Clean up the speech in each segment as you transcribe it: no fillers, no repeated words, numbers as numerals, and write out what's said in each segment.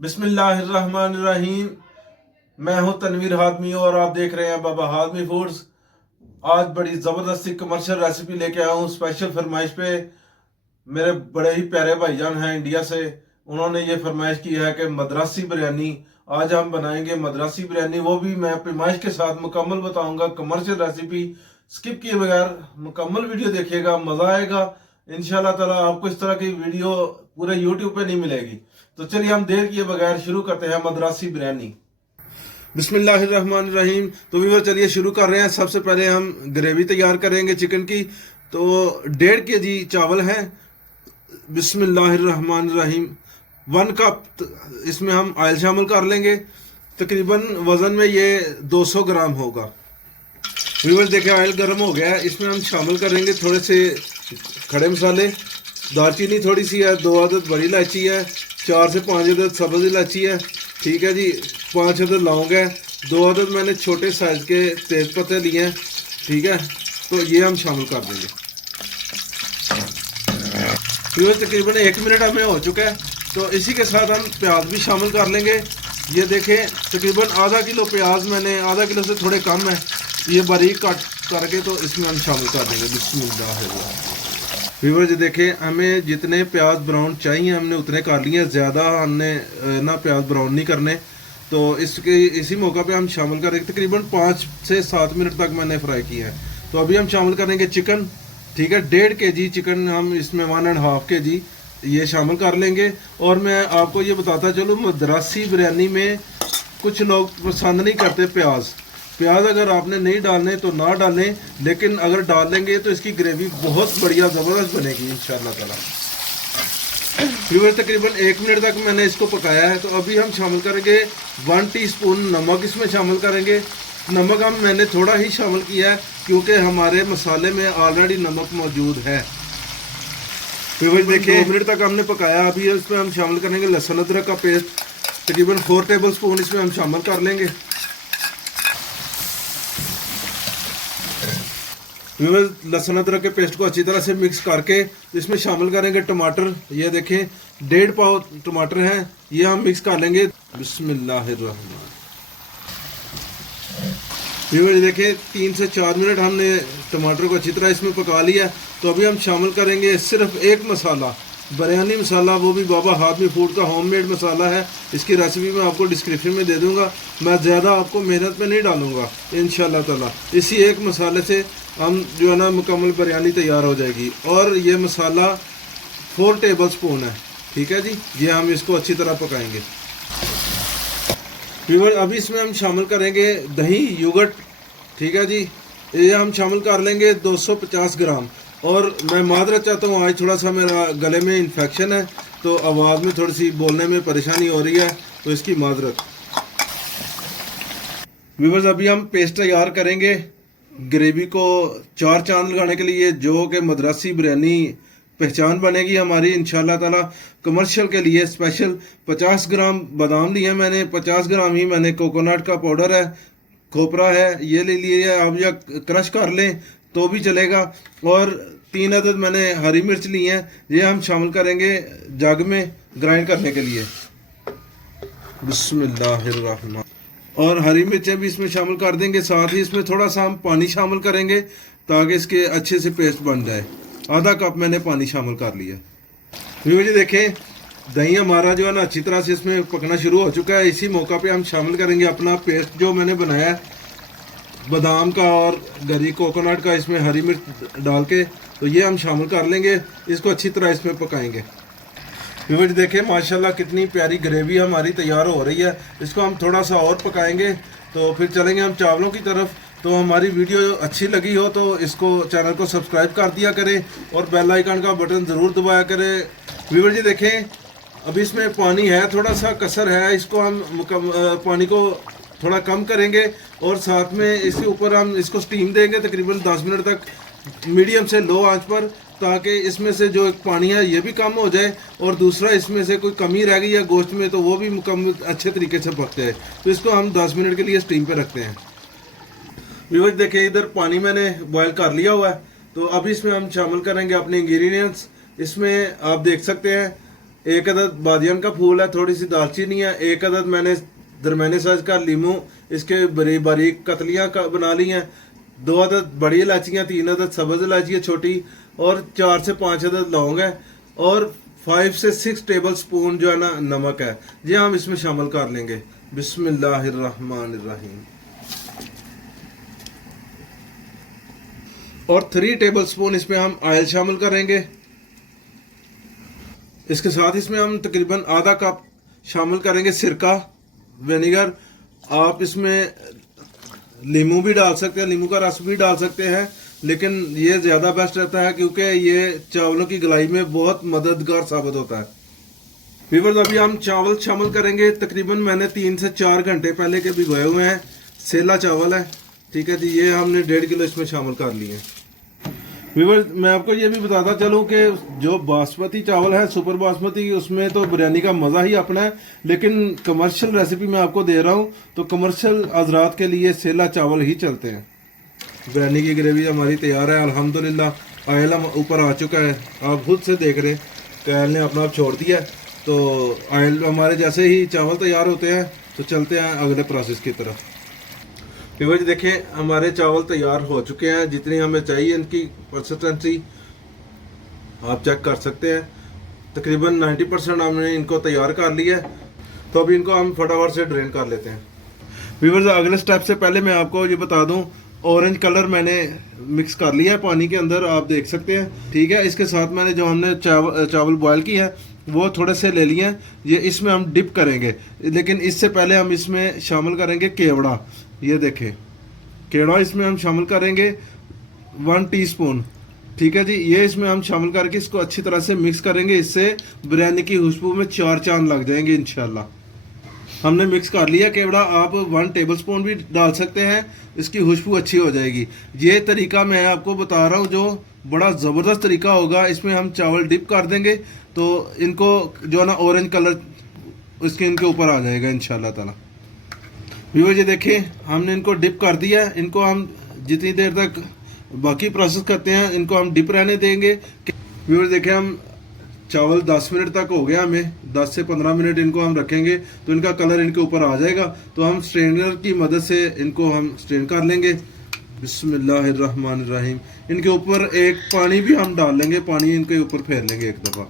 बिस्मिल्लाहिर्रहमानिर्रहीम। मैं हूं तनवीर हातमी और आप देख रहे हैं बाबा हातमी फूड्स। आज बड़ी ज़बरदस्ती कमर्शियल रेसिपी लेके आया हूं स्पेशल फरमाइश पे। मेरे बड़े ही प्यारे भाईजान हैं इंडिया से, उन्होंने ये फरमाइश की है कि मद्रासी बिरयानी आज हम बनाएंगे। मद्रासी बिरयानी वो भी मैं फरमाइश के साथ मुकम्मल बताऊंगा, कमर्शियल रेसिपी स्किप किए बगैर मुकम्मल वीडियो देखिएगा, मज़ा आएगा इंशाल्लाह ताला। आपको इस तरह की वीडियो पूरे यूट्यूब पे नहीं मिलेगी। तो चलिए हम देर किए बगैर शुरू करते हैं मद्रासी बिरयानी। बिस्मिल्लाहिर्रहमानिर्रहीम। तो व्यूअर चलिए शुरू कर रहे हैं। सबसे पहले हम ग्रेवी तैयार करेंगे चिकन की। तो 1.5 kg चावल हैं। बिस्मिल्लाहिर्रहमानिर्रहीम। 1 कप इसमें हम ऑयल शामिल कर लेंगे। तकरीबन वज़न में ये 200 ग्राम होगा। व्यूअर देखिए ऑयल गर्म हो गया है। इसमें हम शामिल करेंगे थोड़े से खड़े मसाले। दालचीनी थोड़ी सी है, 2 अदद बड़ी इलायची है, 4 से 5 अदद सब्ज़ इलायची है, ठीक है जी, 5 अदद लौंग है, 2 अदद मैंने छोटे साइज़ के तेज़ पत्ते लिए हैं, ठीक है। तो ये हम शामिल कर देंगे। फिर तकरीबन 1 मिनट हमें हो चुका है। तो इसी के साथ हम प्याज भी शामिल कर लेंगे। ये देखें तकरीबन आधा किलो प्याज, मैंने आधा किलो से थोड़े कम है, ये बारीक कट करके तो इसमें हम शामिल कर देंगे। बिस्मिल्लाह। व्यूअर्स देखें हमें जितने प्याज ब्राउन चाहिए हमने उतने कर लिए, ज़्यादा हमने ना प्याज ब्राउन नहीं करने। तो इसी मौका पे हम शामिल करेंगे। तकरीबन 5 से 7 मिनट तक मैंने फ्राई किया है। तो अभी हम शामिल करेंगे चिकन, ठीक है। 1.5 kg चिकन हम इसमें 1.5 kg ये शामिल कर लेंगे। और मैं आपको ये बताता चलूँ, मद्रासी बिरयानी में कुछ लोग पसंद नहीं करते प्याज। अगर आपने नहीं डालने तो ना डालें, लेकिन अगर डालेंगे तो इसकी ग्रेवी बहुत बढ़िया ज़बरदस्त बनेगी इंशाल्लाह ताला। फिर तकरीबन 1 मिनट तक मैंने इसको पकाया है। तो अभी हम शामिल करेंगे 1 टीस्पून नमक इसमें शामिल करेंगे। नमक मैंने थोड़ा ही शामिल किया है क्योंकि हमारे मसाले में ऑलरेडी नमक मौजूद है। फिर देखिए 2 मिनट तक हमने पकाया। अभी इसमें हम शामिल करेंगे लहसुन अदरक का पेस्ट। तकरीबन 4 टेबल स्पून इसमें हम शामिल कर लेंगे। लहसुन अदरक के पेस्ट को अच्छी तरह से मिक्स करके इसमें शामिल करेंगे टमाटर। ये देखें 1.5 पाव टमाटर हैं, ये हम मिक्स कर लेंगे। बिस्मिल्लाहिर्रहमान। ये देखें 3 से 4 मिनट हमने टमाटर को अच्छी तरह इसमें पका लिया। तो अभी हम शामिल करेंगे सिर्फ एक मसाला, बिरयानी मसाला, वो भी बाबा हातमी फूड का होममेड मसाला है। इसकी रेसिपी मैं आपको डिस्क्रिप्शन में दे दूंगा। मैं ज़्यादा आपको मेहनत में नहीं डालूंगा इंशाल्लाह ताला। इसी एक मसाले से हम जो है ना मुकम्मल बिरयानी तैयार हो जाएगी। और ये मसाला 4 टेबल स्पून है, ठीक है जी। ये हम इसको अच्छी तरह पकाएंगे। फिर अभी इसमें हम शामिल करेंगे दही योगर्ट, ठीक है जी। ये हम शामिल कर लेंगे 250 ग्राम। और मैं माजरत चाहता हूँ, आज थोड़ा सा मेरा गले में इन्फेक्शन है तो आवाज़ में थोड़ी सी बोलने में परेशानी हो रही है, तो इसकी माजरत। व्यूअर्स अभी हम पेस्ट तैयार करेंगे ग्रेवी को 4 चांद लगाने के लिए, जो कि मद्रासी बिरयानी पहचान बनेगी हमारी इंशाल्लाह ताला। कमर्शियल के लिए स्पेशल 50 ग्राम बादाम लिए मैंने, 50 ग्राम ही मैंने कोकोनट का पाउडर है, खोपरा है, ये ले लिए। आप या क्रश कर लें तो भी चलेगा। और 3 अदद मैंने हरी मिर्च ली हैं, ये हम शामिल करेंगे जग में ग्राइंड करने के लिए। बिस्मिल्लाहिर्रहमान। और हरी मिर्चें भी इसमें शामिल कर देंगे। साथ ही इसमें थोड़ा सा हम पानी शामिल करेंगे ताकि इसके अच्छे से पेस्ट बन जाए। आधा कप मैंने पानी शामिल कर लिया। जी देखें दही हमारा जो है ना अच्छी तरह से इसमें पकना शुरू हो चुका है। इसी मौका पे हम शामिल करेंगे अपना पेस्ट जो मैंने बनाया है बादाम का और गरी कोकोनट का, इसमें हरी मिर्च डाल के। तो ये हम शामिल कर लेंगे, इसको अच्छी तरह इसमें पकाएंगे। फिर देखें माशाल्लाह कितनी प्यारी ग्रेवी हमारी तैयार हो रही है। इसको हम थोड़ा सा और पकाएंगे तो फिर चलेंगे हम चावलों की तरफ। तो हमारी वीडियो अच्छी लगी हो तो इसको चैनल को सब्सक्राइब कर दिया करें और बेल आइकन का बटन ज़रूर दबाया करें। व्यूअर जी देखें अभी इसमें पानी है, थोड़ा सा कसर है, इसको हम पानी को थोड़ा कम करेंगे। और साथ में इसके ऊपर हम इसको स्टीम देंगे तकरीबन 10 मिनट तक, मीडियम से लो आंच पर, ताकि इसमें से जो एक पानी है ये भी कम हो जाए और दूसरा इसमें से कोई कमी रह गई है गोश्त में तो वो भी मुकम्मल अच्छे तरीके से पक जाए। तो इसको हम 10 मिनट के लिए स्टीम पे रखते हैं। व्यूअर्स देखिए इधर पानी मैंने बॉयल कर लिया हुआ है। तो अभी इसमें हम शामिल करेंगे अपने इंग्रेडिएंट्स। इसमें आप देख सकते हैं एक अदद बादियान का फूल है, थोड़ी सी दालचीनी है, एक अदद मैंने दरमियाने साइज का लीमू इसके बारीक बारीक कतलियाँ का बना ली हैं, 2 अदद बड़ी इलायचियाँ, 3 अदद सब्ज़ इलायची छोटी, और 4 से 5 अदद लौंग है, और 5 से 6 टेबल स्पून जो है ना नमक है, ये हम इसमें शामिल कर लेंगे। बिस्मिल्लाहिर्रहमानिर्रहीम। और 3 टेबल स्पून इसमें हम ऑयल शामिल करेंगे। इसके साथ इसमें हम तकरीबन आधा कप शामिल करेंगे सिरका, विनेगर। आप इसमें नींबू भी डाल सकते हैं, नींबू का रस भी डाल सकते हैं, लेकिन ये ज़्यादा बेस्ट रहता है क्योंकि ये चावलों की गलाई में बहुत मददगार साबित होता है। व्यूअर्स, अभी हम चावल शामिल करेंगे। तकरीबन मैंने 3 से 4 घंटे पहले के भिगोए हुए हैं, सेला चावल है, ठीक है जी। ये हमने 1.5 किलो इसमें शामिल कर लिए हैं। व्यूअर्स, मैं आपको ये भी बताता चलूँ कि जो बासमती चावल है, सुपर बासमती, उसमें तो बिरयानी का मज़ा ही अपना है, लेकिन कमर्शियल रेसिपी मैं आपको दे रहा हूँ तो कमर्शियल हजरात के लिए सेला चावल ही चलते हैं। बिरयानी की ग्रेवी हमारी तैयार है अल्हम्दुलिल्लाह। ऑयल हम ऊपर आ चुका है, आप खुद से देख रहे हैं, ऑयल ने अपना आप छोड़ दिया। तो ऑयल हमारे जैसे ही चावल तैयार होते हैं तो चलते हैं अगले प्रोसेस की तरफ। व्यूअर्स, देखें हमारे चावल तैयार हो चुके हैं, जितनी हमें चाहिए इनकी कंसिस्टेंसी आप चेक कर सकते हैं। तकरीबन 90% हमने इनको तैयार कर लिया है, तो अभी इनको हम फटाफट से ड्रेन कर लेते हैं। व्यूअर्स, अगले स्टेप से पहले मैं आपको ये बता दूं, ऑरेंज कलर मैंने मिक्स कर लिया है पानी के अंदर, आप देख सकते हैं, ठीक है। इसके साथ मैंने जो हमने चावल बॉयल की है वो थोड़े से ले लिए हैं, ये इसमें हम डिप करेंगे। लेकिन इससे पहले हम इसमें शामिल करेंगे केवड़ा। ये देखें, केवड़ा इसमें हम शामिल करेंगे 1 टीस्पून, ठीक है जी। ये इसमें हम शामिल करके इसको अच्छी तरह से मिक्स करेंगे, इससे बिरयानी की खुशबू में 4 चांद लग जाएंगे इंशाल्लाह। हमने मिक्स कर लिया केवड़ा, आप 1 टेबल स्पून भी डाल सकते हैं, इसकी खुशबू अच्छी हो जाएगी। ये तरीका मैं आपको बता रहा हूँ जो बड़ा ज़बरदस्त तरीका होगा। इसमें हम चावल डिप कर देंगे तो इनको जो है ना ऑरेंज कलर इसके इनके ऊपर आ जाएगा इंशाल्लाह ताला। व्यूअर्स, ये देखें हमने इनको डिप कर दिया। इनको हम जितनी देर तक बाकी प्रोसेस करते हैं इनको हम डिप रहने देंगे। व्यूअर्स, देखें हम चावल 10 मिनट तक हो गया, हमें 10 से 15 मिनट इनको हम रखेंगे तो इनका कलर इनके ऊपर आ जाएगा। तो हम स्ट्रेनर की मदद से इनको हम स्ट्रेन कर लेंगे। बिस्मिल्लाहिर्रहमानिर्रहीम। इनके ऊपर एक पानी भी हम डाल लेंगे, पानी इनके ऊपर फेर लेंगे एक दफ़ा।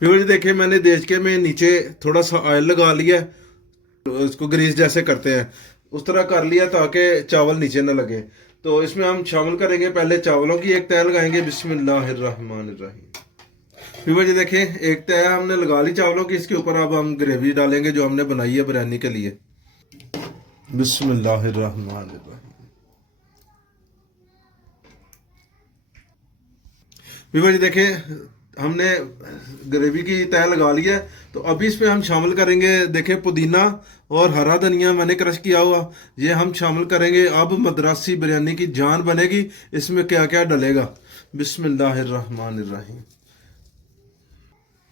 व्यूअर्स, देखिए मैंने देचके में नीचे थोड़ा सा ऑयल लगा लिया, तो इसको ग्रीस जैसे करते हैं उस तरह कर लिया ताकि चावल नीचे न लगे। तो इसमें हम शामिल करेंगे, पहले चावलों की एक तय लगाएंगे। बिस्मिल्लाहिर्रहमानिर्रहीम। व्यूअर्स, ये देखें एक तय हमने लगा ली चावलों की, इसके ऊपर अब हम ग्रेवी डालेंगे जो हमने बनाई है बिरयानी के लिए। बिस्मिल्लाहिर्रहमानिर्रहीम। व्यूअर्स, देखें हमने ग्रेवी की तय लगा लिया है, तो अभी इसमें हम शामिल करेंगे, देखें पुदीना और हरा धनिया मैंने क्रश किया हुआ, ये हम शामिल करेंगे। अब मद्रासी बिरयानी की जान बनेगी। इसमें क्या क्या डलेगा, बिस्मिल्लाहिर्रहमानिर्रहीम।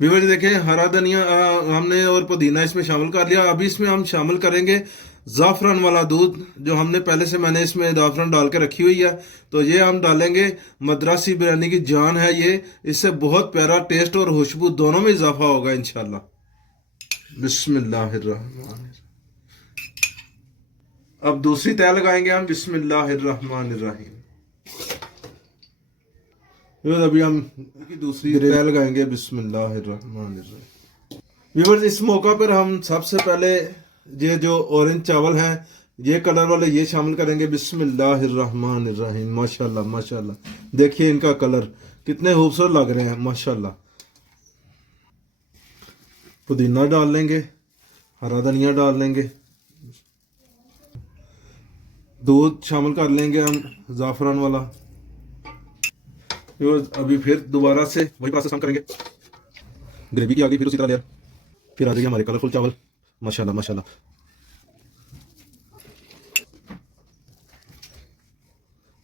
व्यूअर्स, देखें हरा धनिया हमने और पुदीना इसमें शामिल कर लिया। अभी इसमें हम शामिल करेंगे ज़ाफ़रान वाला दूध, जो हमने पहले से मैंने इसमें ज़ाफ़रान डाल के रखी हुई है, तो ये हम डालेंगे। मद्रासी बिरयानी की जान है ये, इससे बहुत प्यारा टेस्ट और खुशबू दोनों में इजाफा होगा इंशाल्लाह। बिस्मिल्लाहिर्रहमानिर्रहीम। अब दूसरी तय लगाएंगे हम। बिस्मिल्लाहिर्रहमानिर्रहीम। अभी हम दूसरी तय लगाएंगे। बिस्मिल्लाहिर्रहमानिर्रहीम। व्यूअर्स, इस मौका पर हम सबसे पहले ये जो ऑरेंज चावल हैं, ये कलर वाले, ये शामिल करेंगे। बिस्मिल्लाहिर्रहमानिर्रहीम। माशाल्लाह माशाल्लाह, देखिए इनका कलर कितने खूबसूरत लग रहे हैं माशाल्लाह। पुदीना डाल लेंगे, हरा धनिया डाल लेंगे, दूध शामिल कर लेंगे हम ज़ाफ़रान वाला। अभी फिर दोबारा से वही प्रोसेस हम करेंगे। ग्रेवी की आ गई, फिर उसी तरह लेयर, फिर आ जाएगी हमारे कलरफुल चावल माशाल्लाह माशाल्लाह।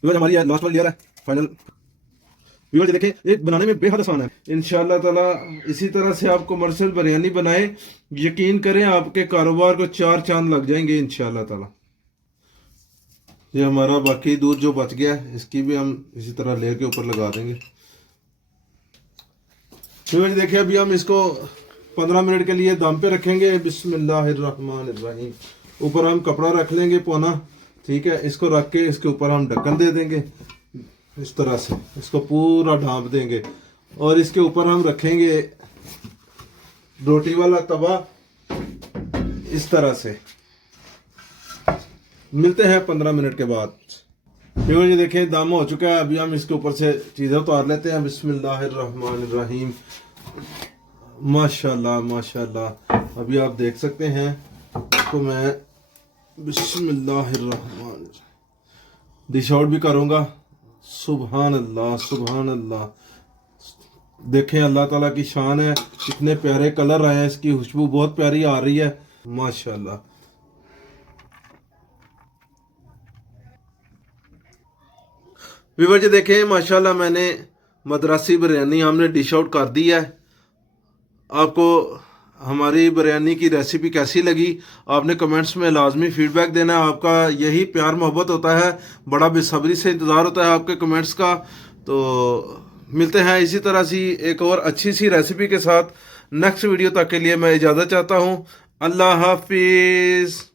व्यूअर्स, हमारी लास्ट वाली लेयर है फाइनल। व्यूअर्स, देखें ये बनाने में बेहद आसान है इंशाल्लाह ताला। इसी तरह से आप कमर्शियल बिरयानी बनाए, यकीन करें आपके कारोबार को 4 चांद लग जाएंगे इंशाल्लाह ताला। ये हमारा बाकी दूध जो बच गया है, इसकी भी हम इसी तरह लेयर के ऊपर लगा देंगे। व्यूअर्स देखिए अभी हम इसको 15 मिनट के लिए दम पे रखेंगे। बिस्मिल्लाहिर्रहमानिर्रहीम। ऊपर हम कपड़ा रख लेंगे पौना, ठीक है। इसको रख के इसके ऊपर हम ढक्कन दे देंगे इस तरह से, इसको पूरा ढांप देंगे और इसके ऊपर हम रखेंगे रोटी वाला तवा इस तरह से। मिलते हैं 15 मिनट के बाद। देखो जी देखें दम हो चुका है। अभी हम इसके ऊपर से चीज़ें उतार लेते हैं। बिस्मिल्लाहिर्रहमानिर्रहीम। माशाल्लाह माशाल्लाह। अभी आप देख सकते हैं तो मैं बिस्मिल्लाहिर्रहमान डिश आउट भी करूँगा। सुभान अल्लाह सुभान अल्लाह। देखें अल्लाह ताला की शान है, कितने प्यारे कलर आए हैं, इसकी खुशबू बहुत प्यारी आ रही है माशाल्लाह। व्यूअर्स जी देखें माशाल्लाह मैंने मद्रासी बिरयानी हमने डिश आउट कर दी है। आपको हमारी बिरयानी की रेसिपी कैसी लगी आपने कमेंट्स में लाजमी फीडबैक देना है। आपका यही प्यार मोहब्बत होता है, बड़ा बेसब्री से इंतज़ार होता है आपके कमेंट्स का। तो मिलते हैं इसी तरह सी एक और अच्छी सी रेसिपी के साथ नेक्स्ट वीडियो तक के लिए मैं इजाज़त चाहता हूँ। अल्लाह हाफिज़।